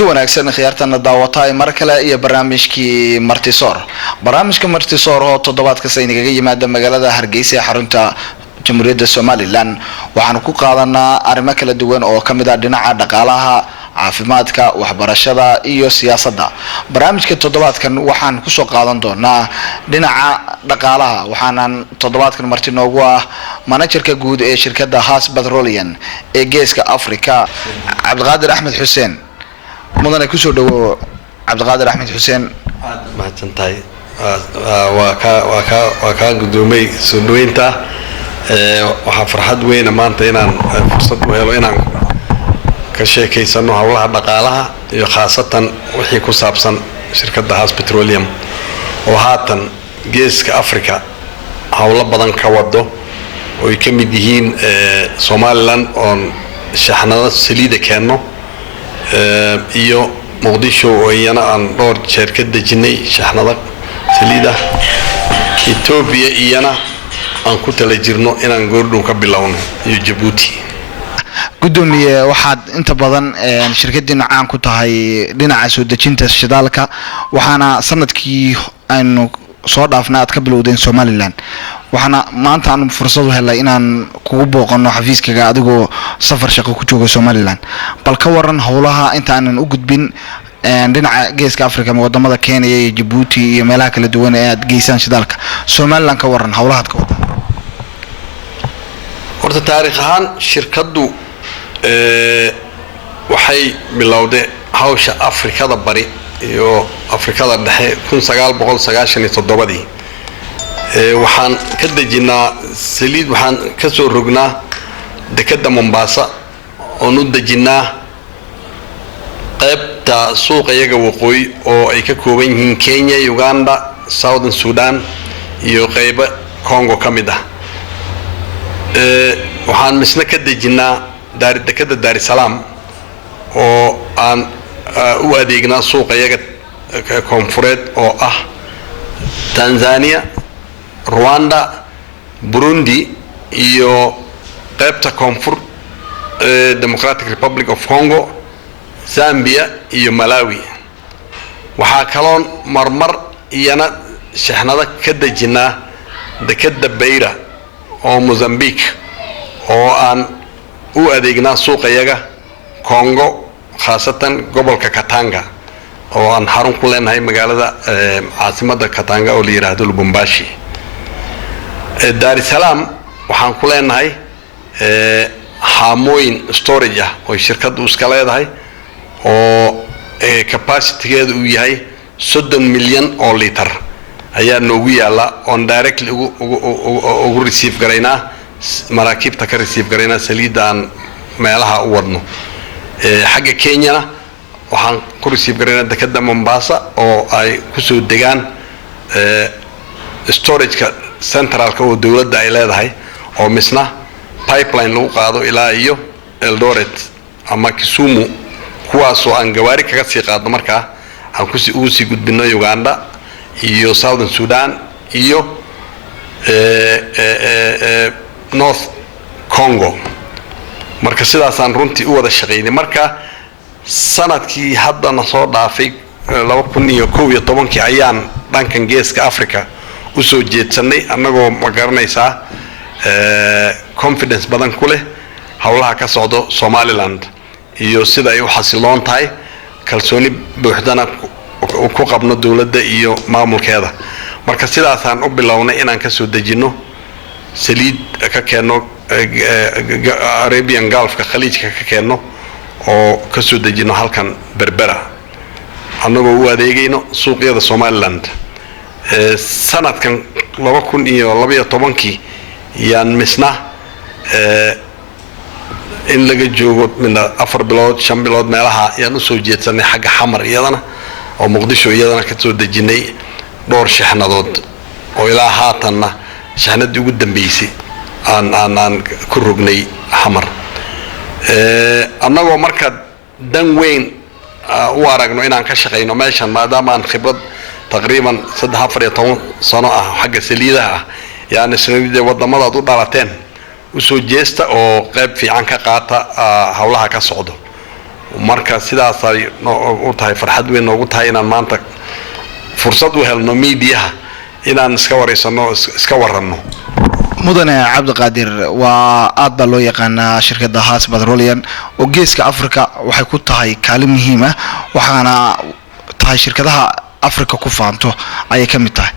kulanti wanaagsan khiyaartana daawatay mar kale iyo barnaamijkii barnaamijka martisoor oo toddobaad kasta inaga yimaada magaalada Hargeysa ee xarunta Jamhuuriyadda Somaliland waxaan ku qaadanaa arrimo kala duwan oo kamid ah dhinaca dhaqaalaha caafimaadka waxbarashada iyo siyaasadda. barnaamijka toddobaadkan waxaan ku soo qaadan doonaa dhinaca dhaqaalaha waxaanan toddobaadkan marti noogu ah managerka guud ee shirkadda Haas Petroleum ee Geeska Afrika Cabdiqaadir Axmed Xuseen. mudane ku soo dhawo Cabdiqaadir Axmed Xuseen. mahadsantahay waa ka gudoomay soo dhaweynta waxa farxad weyn maanta inaan fursad u helo inaan ka sheekeysano hawlaha dhaqaalaha iyo khaasatan wixii ku saabsan shirkadda Haas Petroleum oo haatan Geeska Afrika hawlo badan ka wado oo ay ka mid yihiin Somaliland oo shaxnada saliida keeno iyo Muqdisho oo iyana aan dhowr jeer ka dejinay shaxnada saliida Ethiopia iyana aan ku tala jirno inaan goordhow ka bilowno iyo Djibouti. gudoomiye waxaad inta badan shirkadina caan ku tahay dhinaca soo dejinta shidaalka waxaana sanadkii aynu soo dhaafnay aad ka bilowdeen Somaliland waxaana maanta aan fursad u helay inaan kugu booqano xafiiskaga adigoo safar shaqo ku jooga Somaliland bal ka waran hawlaha inta aanan u gudbin dhinaca Geeska Afrika wadamada Kenya iyo Djibouti iyo meelaha kala duwan ee aad geysaan shidaalka Somaliland ka waran hawlaha ka wada. horta taariikh ahaan shirkaddu waxay bilowday hawsha Afrikada bari iyo Afrikada dhexe 1997 waxaan ka dejinaa saliid waxaan ka soo rognaa dekada Mombasa oo nu dejinaa qaybta suuqa iyaga waqooyi oo ay ka kooban yihiin Kenya, Uganda, Southern Sudan iyo qaybo Congo kamid ah. waxaan misna ka dejinaa dekada Dar es Salaam oo aan u adeegnaa suuqa iyaga koonfureed oo ah Tanzania, Rwanda, Burundi iyo qaybta koonfur Democratic Republic of Congo, Zambia iyo Malawi. waxaa kaloon marmar iyana shaxnada ka dejinaa dekada Beira oo Mozambique oo aan u adeegnaa suuqa iyaga Congo khaasatan gobolka Katanga oo aan xarun ku leenahay magaalada caasimadda Katanga oo la yiraahdo Lubumbashi. Dar es Salaam waxaan ku leenahay haamooyin storage ah oo shirkaddu iska leedahay oo capacity-geedu uu yahay 30 milyan oo litir ayaa noogu yaala on directly ugu receive garaynaa maraakiibta ka receive garaynaa saliidaan meelaha u wadno. xagga Kenya waxaan ku receive garaynaa dekada Mombasa oo ay ku soo degaan storage-ka centralka oo dawladda ay leedahay oo misna pipeline lagu qaado ilaa iyo Eldoret ama Kisumu kuwaasoo aan gawaari kaga sii qaadno markaa aan ugu sii gudbino Uganda iyo Southern Sudan iyo North Congo. marka sidaasaan runtii u wada shaqeynay. marka sanadkii haddana soo dhaafay 2011 ayaan dhankan Geeska Afrika u soo jeedsanay annagoo ma garanaysaa confidence badan ku leh hawlaha ka socdo Somaliland iyo sida ay u xasiloon tahay kalsooni buuxdana ku qabno dawladda iyo maamulkeeda. marka sidaasaan u bilownay inaan ka soo dejino saliid ka keeno Arabian Gulf ka khaliijka ka keeno oo ka soo dejino halkan Berbera annagoo u adeegayno suuqyada Somaliland. sanadkan 2012 yaan misna in laga joogo min 4 bilood 5 bilood meelaha yaan u soo jeedsanay xagga xamar iyadana oo Muqdisho iyadana ka soo dejinay dhowr shaxnadood oo ilaa haatanna shaxnadii ugu dambeysay aan ku rognay xamar. annagoo marka dan weyn u aragno inaan ka shaqeyno meeshan maadaama aan khibrad taqriiban 14 sano ah xagga saliidaha ah yaani saliidda wadamadaad u dhalateen u soo jeesta oo qayb fiican ka qaata hawlaha ka socdo marka sidaas ay u tahay farxad weyn noogu tahay inaan maanta fursad u helno miidiyaha inaan iska wareysano iska waranno. mudane cabdiqaadir waa aad baa loo yaqaanaa shirkadda Haas Petroleum oo geeska Afrika waxay ku tahay kaalin muhiim ah waxaana tahay shirkadaha Afrika ku faanto ayay ka mid tahay.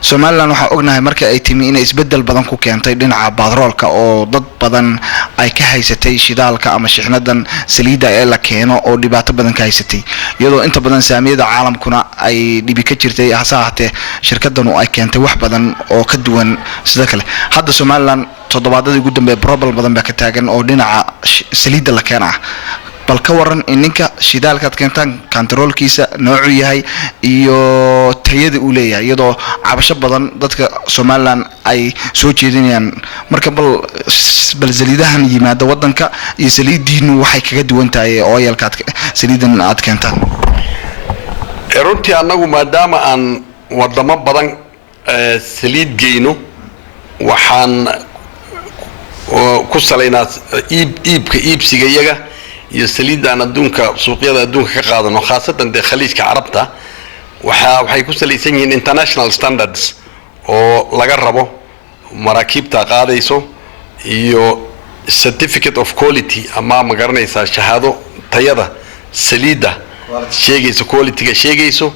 Somaliland waxa ognahay markii ay timi inay isbedel badan ku keentay dhinaca batroolka oo dad badan ay ka haysatay shidaalka ama shixnadan saliida ee la keeno oo dhibaato badan ka haysatay iyadoo inta badan saamiyada caalamkuna ay dhibi ka jirtay hasaahate shirkadan ay keentay wax badan oo ka duwan sida kale. Hadda Somaliland toddobaadadii ugu dambeeyay problem badan baa ka taagan oo dhinaca saliida la keenaa. bal ka waran ininka shidaalka keentan controlkiisa noocu yahay iyo tayada uu leeyahay iyadoo cabasho badan dadka Somaliland ay soo jeedinayaan marka bal saliidahan yimaada wadanka iyo saliidiinu waxay kaga duwan tahay oilka saliidan aad keentaan. runtii anagu maadaama aan wadamo badan saliid geyno waxaan ku saleynaa iibsiga iyaga iyo saliidan adduunka suuqyada adduunka ka qaadano khaasatan khaliijka carabta waxay ku saleysan yihiin international standards oo laga rabo maraakiibta qaadayso iyo certificate of quality ama ma garanaysaa shahaado tayada saliida sheegayso quality-ga sheegayso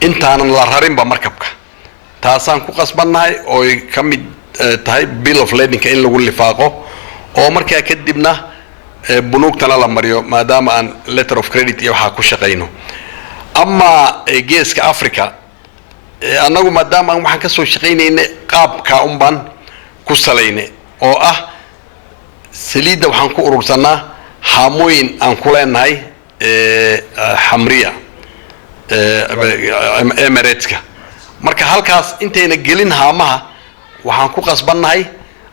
intaanan la rarinba markabka taasaan ku qasbannahay oo ka mid tahay bill of lading in lagu lifaaqo oo markaa kadibna bunuugtana la mariyo maadaama aan letter of credit iyo waxa ku shaqeyno. ama geeska Afrika anagu maadaama aan waxaan ka soo shaqeynayna qaabka baan ku saleynay oo ah saliida waxaan ku urursanaa haamooyin aan ku leenahay xamriya Emirateska marka halkaas intayna gelin haamaha waxaan ku qasbannahay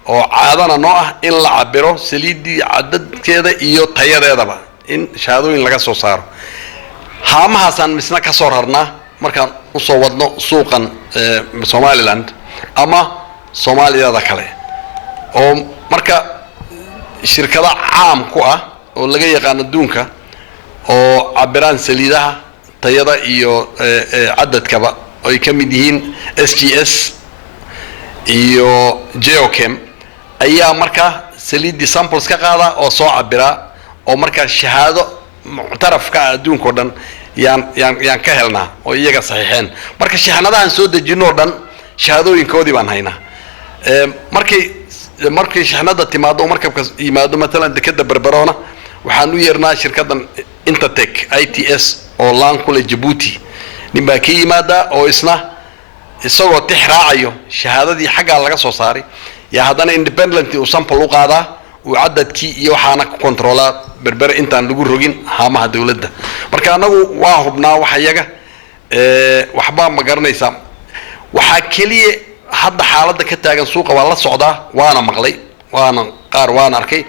oo caadana noo ah in la cabiro saliidii cadadkeeda iyo tayadeedaba in shahaadooyin laga soo saaro. haamahaasaan misna ka soo rarnaa markaan u soo wadno suuqan Somaliland ama Soomaaliyada kale oo marka shirkada caam ku ah oo laga yaqaan adduunka oo cabiraan saliidaha tayada iyo cadadkaba ay ka mid yihiin SGS iyo Geochem ayaa marka saliidi samples ka qaada oo soo cabira oo marka shahaado muctarafka adduunka dhan yaan ka helnaa oo iyaga saxiixeen marka shahaadadahan soo dejino dhan shahaadooyinkoodii baan haynaa. markii shahaadada timaado markabka yimaado mesela dekada Barbarona waxaan u yeernaa shirkadan Intertech ITS oo laan kule Djibouti ninbaa ka yimaada oo isagoo tixraacayo shahaadadii xagga laga soo saaray ya hadana independent uu sample u qaadaa uu cadadkii iyo waxaana ku controla Berbera intaan lagu rogin haamaha dawladda marka anagu waa hubnaa waxa iyaga waxba ma garanaysaa waxa kaliya hadda xaaladda ka taagan suuqa waa la socdaa waana maqlay waana arkay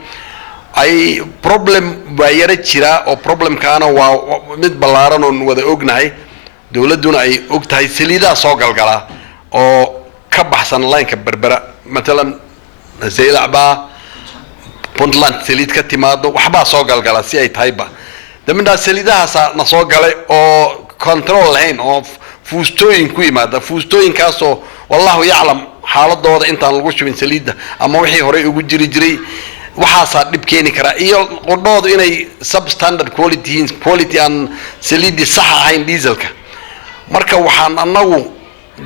ay problem baa yara jira oo problemkaana waa mid ballaaran oo wada ognahay dawladuna ay ogtahay saliidaha soo galgala oo ka baxsan line-ka Berbera مثلا زيلعبا Puntland saliid ka timaado waxba soo galgala si ay tahayba damina saliidaha na soo galay oo control lahayn oo fuustooyin ku yimaada fuustooyinkaas oo wallahu yaclam xaaladooda intaan lagu shubin saliida ama wixii hore ugu jiray waxaasa dhib keeni kara iyo qodoodu inay substandard quality aan saliidi sax ahayn dieselka marka waxaan anagu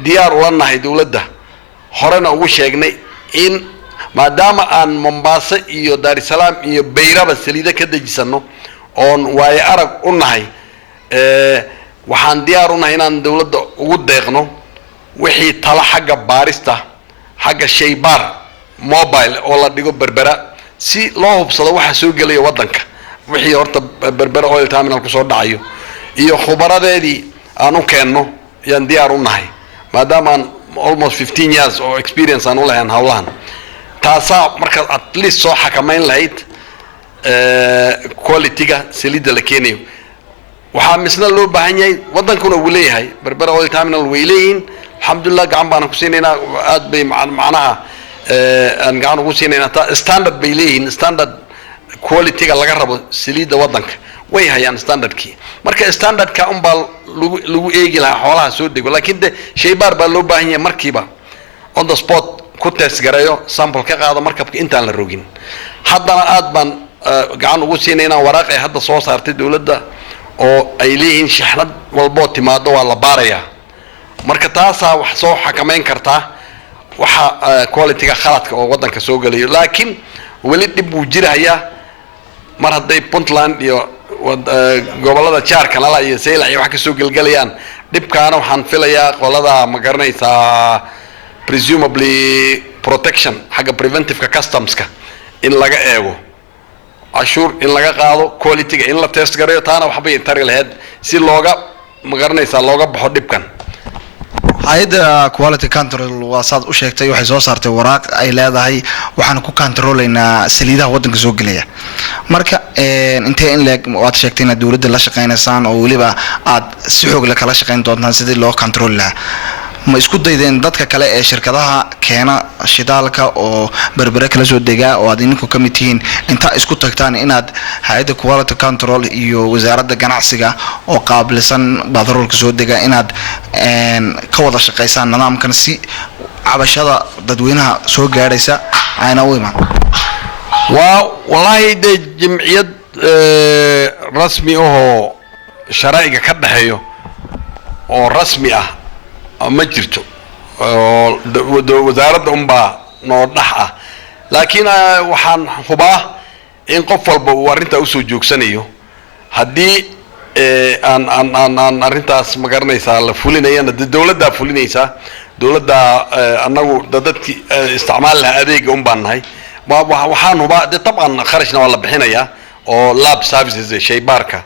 diyaar u nahay dawladda horena ugu sheegnay in maadaama aan Mombasa iyo Dar es Salaam iyo Beiraba saliida ka dajisano oon waay arag u nahay waxaan diyaar u nahay inaan dawladda ugu deeqno wixii tala xagga baarista xagga shaybaar mobile oo la dhigo Berbera si loo hubsado waxa soo galay wadanka wixii horta Berbera oil terminal ku soo dhacayo iyo khubaradeedii aan u keenno yaan diyaar u nahay maadaama almost 15 years of experience aan u lahayn hawlahan taasa marka at least soo xakameyn lahayd quality-ga saliida la keenayo waxa misna loo baahan yahay wadankuna uu leeyahay Berbera oil terminal way leeyihiin alxamdulillah gacan baan ku siinayna aad bay macnaha aan gacan ugu siinayna standard bay leeyihiin standard quality-ga laga rabo saliida wadanka way hayaan standardkii marka standardka baa lagu eegi lahaa xoolaha soo dego laakiin de shaybaar baa loo baahan yahay markiiba on the spot ku test gareeyo sample ka qaado markabka intaan la rogin haddana aad baan gacan ugu siinaynaa waraaq ay hadda soo saartay dawladda oo ay leeyihiin shaxnad walboo timaado waa la baarayaa marka taasaa wax soo xakameyn kartaa waxa quality-ga khaladka oo waddanka soo galayo laakiin weli dhib buu jirayaa mar hadday Puntland iyo gobolada jaarka lala iyo Seylac iyo wax ka soo galgalayaan dhibkaana waxaan filayaa qolada ma garanaysaa presumably protection xagga preventive customs-ka in laga eego cashuur in laga qaado quality-ga in la test gareeyo taana waxbay intari lahayd si looga ma garanaysaa looga baxo dhibkan hay'adda quality control waa saad u sheegtay waxay soo saartay waraaq ay leedahay waxaan ku controlaynaa saliidaha waddanka soo galaya marka intee in leeg waad sheegtay in dawladda la shaqeynaysaan oo waliba aad si xoog leh kala shaqeyn doontaan sidii loo control lahaa ma isku daydeen dadka kale ee shirkadaha keena shidaalka oo berbere kala soo degaa oo aad idinku ka mid tihiin inta isku tagtaan inaad hay'adda quality control iyo wasaaradda ganacsiga oo qaabilsan batroolka soo degaa inaad ka wada shaqeysaan nidaamkan si cabashada dadweynaha soo gaaraysa ayna u imaan wallahi de jamciyad rasmi oo sharciga ka dhaxeeyo oo rasmi ah ma jirto wasaaradda unbaa noo dhax ah laakiin waxaan hubaa in qof walba uu arrintaa usoo joogsanayo haddii aan arrintaas ma garanaysaa la fulinayana de dawladdaa fulinaysaa dawladdaa annagu dadkii isticmaal lahaa adeega un baan nahay waxaan hubaa de tabcan kharashna waa la bixinayaa oo lab services shaybaarka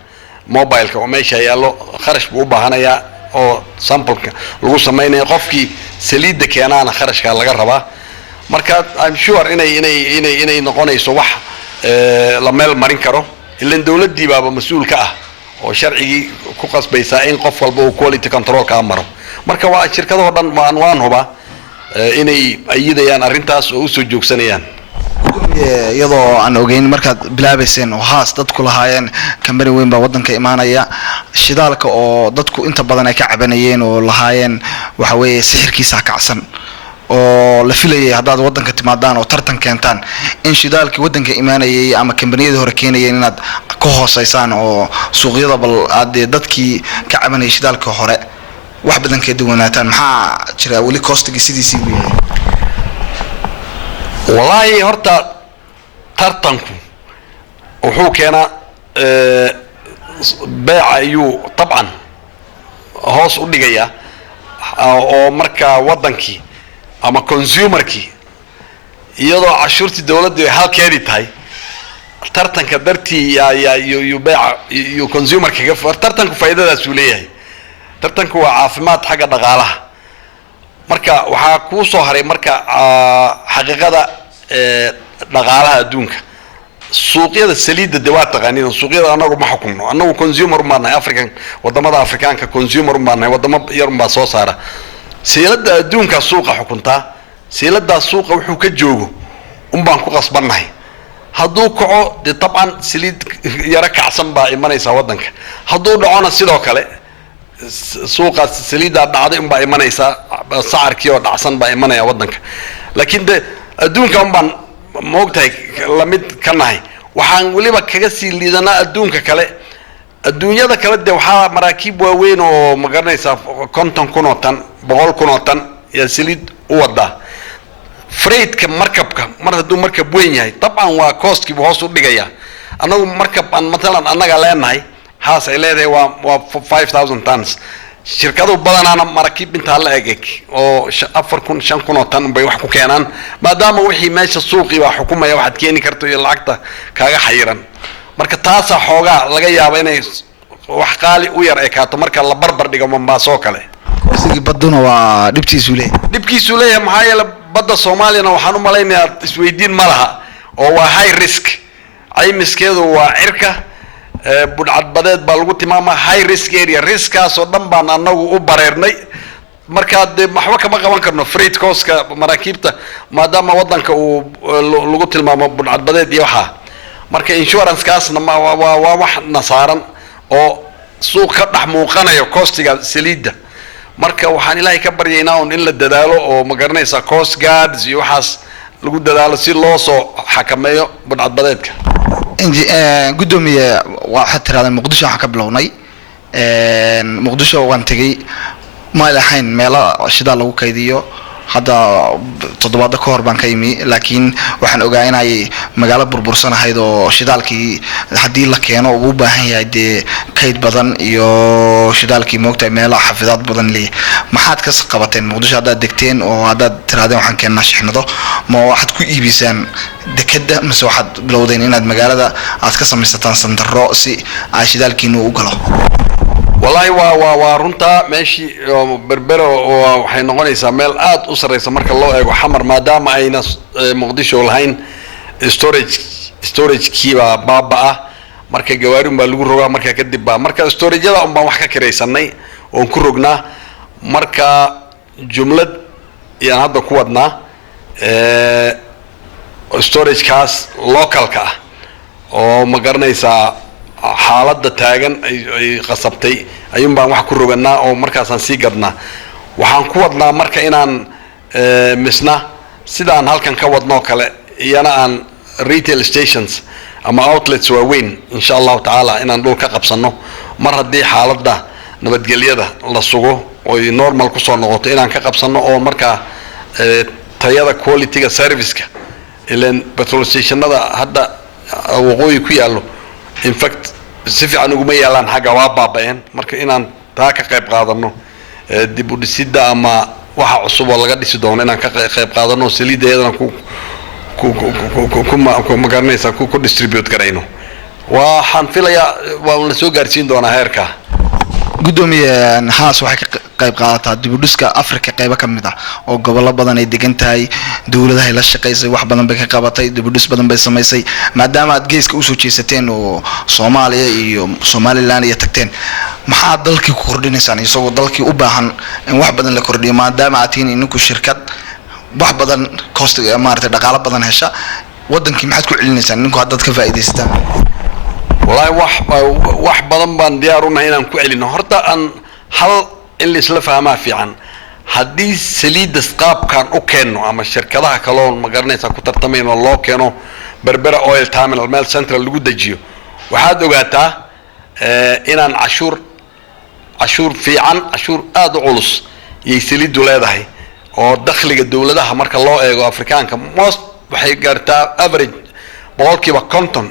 mobileka oo meesha yaallo kharash buu u baahanayaa oo sample-ka lagu samaynayo qofkii saliidda keenaana kharashka laga rabaa marka I'm sure inay noqonayso wax la meel marin karo ilaan dawladdii baaba mas-uul ka ah oo sharcigii ku qasbaysaa in qof walba uu quality control ka maro marka waa shirkadaha dhan waan hubaa inay ayidayaan arrintaas oo usoo joogsanayaan iyadoo aan ogeyn markaad bilaabayseen oo haas dadku lahaayeen company weyn baa waddanka imaanaya shidaalka oo dadku inta badan ay ka cabanayeen oo lahaayeen waxa weeye sixirkiisa kacsan oo la filayay haddaad waddanka timaadaan oo tartan keentaan in shidaalkii waddanka imaanayay ama kambaniyada hore keenayeen inaad ka hooseysaan oo suuqyada bal aad dadkii ka cabanayay shidaalka hore wax badan ka duwanaataan maxaa jira weli cost-gii sidiisii u yahay wallahi horta tartanku wuxuu keenaa beeca ayuu tabcan hoos u dhigayaa oo markaa waddankii ama consumerkii iyadoo cashuurtii dawladdu ay halkeedii tahay tartanka dartii yu beeca yu consumerka tartanku faa'iidadaasuu leeyahay tartanku waa caafimaad xagga dhaqaalaha marka waxaa kuu soo haray marka xaqiiqada dhaqaalaha adduunka suuqyada saliidda de waa taqaaniin suuqyada anagu ma xukumno anagu consumer baan nahay african wadamada afrikaanka consumer baan nahay wadamo yar baa soo saara seelada adduunka suuqa xukuntaa seelada suuqa wuxuu ka joogo baan ku qasbannahay hadduu kaco de tabcan saliid yara kacsan baa imanaysa waddanka hadduu dhacona sidoo kale suuqa saliidda dhacday baa imanaysa sacarkii oo dhacsan baa imanaya waddanka laakiin de adduunka baan moogtahay lamid ka nahay waxaan weliba kaga sii liidanaa adduunka kale adduunyada kale de waxaa maraakiib waaweyn oo ma garanaysaa 50 kun oo tan 100 kun oo tan yaa saliid u wadaa freightka markabka mar hadduu markab weyn yahay tabcan waa cost-kii hoos u dhigaya anagu markab aan matalan annaga leenahay haas ay leedahay waa 5000 tons shirkadu badanaana maraakiib intaa la eg oo 4 kun 5 kun oo tan bay wax ku keenaan maadaama wixii meesha suuqii waa xukumaya waxaad keeni karto iyo lacagta kaaga xayiran marka taasa xoogaa laga yaabo inay wax qaali u yar ekaato marka la barbar dhigo Mombasa kale cost-gii baduna waa dhibtiisu leeyahay maxaa yeelay badda Soomaaliyana waxaan u malaynayaa isweydiin ma laha oo waa high risk caymiskeedu waa cirka budcadbadeed baa lagu tilmaamaa high risk area riskaas oo dhan baan anagu u bareernay marka de waxba kama qaban karno freight cost-ka maraakiibta maadaama waddanka uu lagu tilmaamo budcadbadeed iyo waxa marka insurance kaasna waa wax nasaaran oo suuq ka dhex muuqanayo costiga saliidda marka waxaan ilaahay ka baryaynaa in la dadaalo oo ma garanaysaa coast guards iyo waxaas lagu dadaalo si loo soo xakameeyo badbadeedka gudoomiye waxa tiraahday muqdisho waxa ka bilownay muqdisho waan tagay ma lahayn meel shida lagu kaydiyo hadda toddobaad ka hor baan ka imi laakiin waxaan ogaa inay magaalo burbursanahayd oo shidaalkii hadii la keeno ugu baahan yahay kayd badan iyo shidaalkii moogtay meelo xafidaad badan leh maxaad ka qabateen muqdisho hadda degteen oo hadda tiraadeen waxaan keenaa shixnado ma waxaad ku iibisaan dekada mise waxaad bilowdeen inaad magaalada aad ka samaysataan sandaro si ay shidaalkiinu u galo والله ورنتا ماشي بربرة وحين نقولي ميل آد أسرة مرك الله وحمر ما دام أين مقدشة والهين storage كيبا بابا مرك جوارم بالجورة مرك كدب مرك storage هذا أم بوحكة كريساني ونكرجنا مرك جملة يعني هذا قوتنا storage كاس local كا ومقارنة يسا xaaladda taagan ay qasabtay ayuun baan wax ku roganaa oo markaasaan sii gadnaa waxaan ku wadnaa marka inaan misna sidaan halkan ka wadno kale iyana aan retail stations ama outlets waaweyn insha Allah taala inaan dhul ka qabsano mar haddii xaaladda nabadgelyada la sugo oo normal ku soo noqoto inaan ka qabsano oo marka tayada quality-ga service-ka ileen petrol stationada hadda waqooyi ku yaalo in fact si fiican ugu ma yaalaan xagga waa baabaeen marka inaan taa ka qayb qaadano dib u dhisidda ama waxa cusub oo laga dhisi doono inaan ka qayb qaadano saliideedana ku magaranaysa ku distribute garayno waxaan filayaa waa la soo gaarsiin doonaa heerka gudoomiye haas waxay ka qayb qaadataa dib u dhiska Afrika qayb ka mid ah oo gobollo badan ay degan tahay dawladaha la shaqeysay wax badan bay ka qabatay dib u dhis badan bay sameysay maadaama aad geeska u soo jeesateen oo Soomaaliya iyo Somaliland iyo tagteen maxaa dalkii ku kordhinaysaan isagoo dalkii u baahan in wax badan la kordhiyo maadaama aad tihiin inuu shirkad wax badan costiga maartay dhaqaale badan hesha wadankii maxaad ku celinaysaan ninku hadda ka faa'iideystaan والله wax badan baan diyaar u nahay inaan ku celino horta aan hal in la isla fahmaa fiican haddii saliidda qaabkan u keeno ama shirkadaha kale oo ma garanaysa ku tartamayno loo keeno berbera oil terminal meel central lagu dajiyo waxaad ogaataa inaan cashuur fiican cashuur aad u culus iyo saliiddu leedahay oo dakhliga dawladaha marka loo eego Afrikaanka most waxay gaartaa average boqolkiiba 50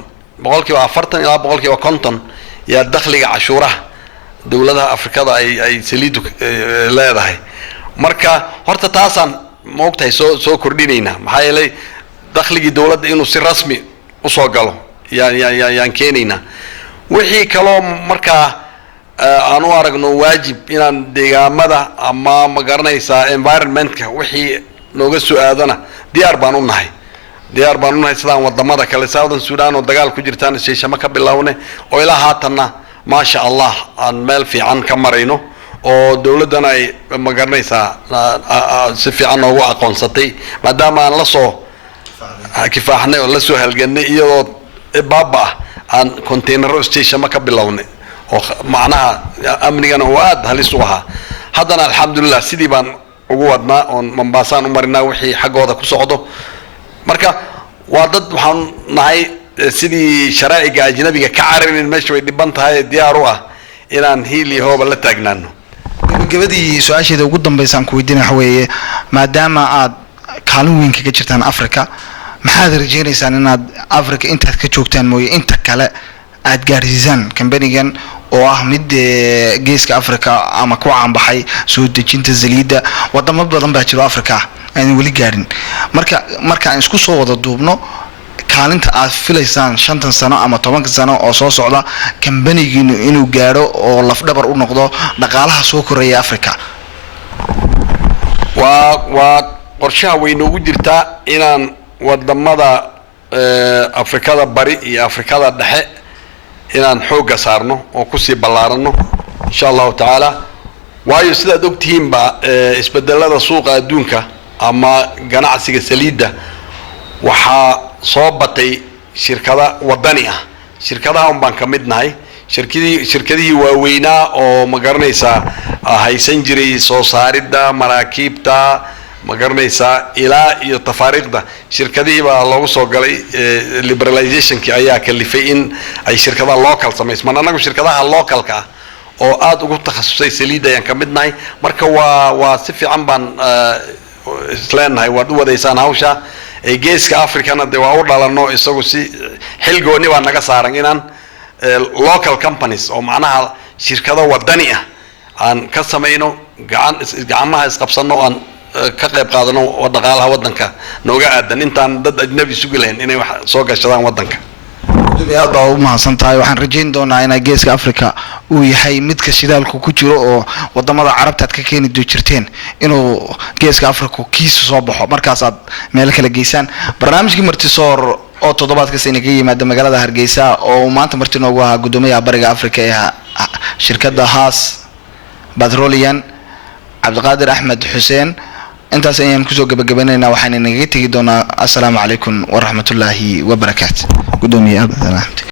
boqolkiiba 40 ilaa boqolkiiba 50 yaa dakhliga cashuuraha dawladaha Afrikada ay saliidu leedahay marka horta taasaan moogtahay soo kordhinayna maxaa yeelay dakhligii dawladda inuu si rasmi u soo galo yaan keenayna wixii kaloo markaa aan u aragno waajib inaan deegaamada ama ma garanaysaa environmentka wixii nooga soo aadana diyaar baan u nahay sidaan wadamada kale Southern Sudan oo dagaal ku jirtaan sheeshama ka bilaawne oo ilaa haatanna ma sha Allah aan meel fiican ka marayno oo dawladana ay ma garanaysaa si fiican ugu aqoonsatay maadaama aan la soo kifaaxnay oo la soo halganay iyadoo baaba aan container sheeshama ka bilaawne oo macnaha amnigana oo aad halis u ahaa haddana alxamdulillah sidii baan ugu wadnaa oo Mombasa u marinaa wixii xagooda ku socdo marka waa dad waxaan nahay sidii sharaa'iga ajnabiga ka cararin meesha way dhiban tahay diyaar u ah inaan hiili hooba la taagnaano gabadhii su'aasheeda ugu dambeysaan ku weydiinaa weeye maadaama aad kaalin weyn kaga jirtaan Afrika maxaad rajaynaysaan inaad Afrika intaad ka joogtaan mooye inta kale aad gaarsiisaan company-gan oo ah mid geeska Afrika ama ku caan baxay soo dejinta saliidda wadamo badan baa jiro Afrika aan wali gaarin marka aan isku soo wada duubno kaalinta aad filaysaan 5 sano ama 10 sano oo soo socda company-giinu inuu gaaro oo lafdhabar u noqdo dhaqaalaha soo koraya Afrika waa qorshaha weyn ugu jirtaa inaan wadamada Afrikada bari iyo Afrikada dhexe inaan xooga saarno oo ku sii ballaarano insha Allah taala waayo sidaad ogtihiin ba isbedelada suuqa adduunka ama ganacsiga saliidda waxaa soo batay shirkada wadani ah shirkadaha un baan ka mid nahay shirkadihii waaweynaa oo ma garanaysaa haysan jiray soo saaridda maraakiibta ma garanaysaa ilaa iyo tafaariiqda shirkadihii baa loogu soo galay liberalizationkii ayaa kalifay in ay shirkadaha local samaysmaan annagu shirkadaha localka ah oo aad ugu takhasusay saliidda ayaan ka mid nahay marka waa si fiican baan isleenahay waad u wadaysaan hawsha geeska africana dee waa u dhalano isagu si xilgooni baa naga saaran inaan local companies oo macnaha shirkado wadani ah aan ka samayno gacmaha isqabsano aan ka qayb qaadano dhaqaalaha wadanka nooga aadan intaan dad ajnabi sugi lahayn inay wax soo gashadaan wadanka aad baa u mahadsan tahay waxaan rajayn doonaa in geeska africa uu yahay midka shidaalku ku jiro oo wadamada carabta aad ka keeni jirteen inuu geeska africa kiisu soo baxo markaas aad meel kala geysaan barnaamijkii martisoor oo toddobaadkaas inaga yimaada magaalada Hargeysa oo maanta marti noogu ahaa gudoomiyaha bariga Afrika ee shirkadda Haas Petroleum Cabdiqaadir Axmed Xuseen intaas ayaan kusoo gabagabaynaynaa waxaan inaga tagi doonaa assalaamu calaykum wa rahmatullaahi wa barakaatuh gudoomiyaha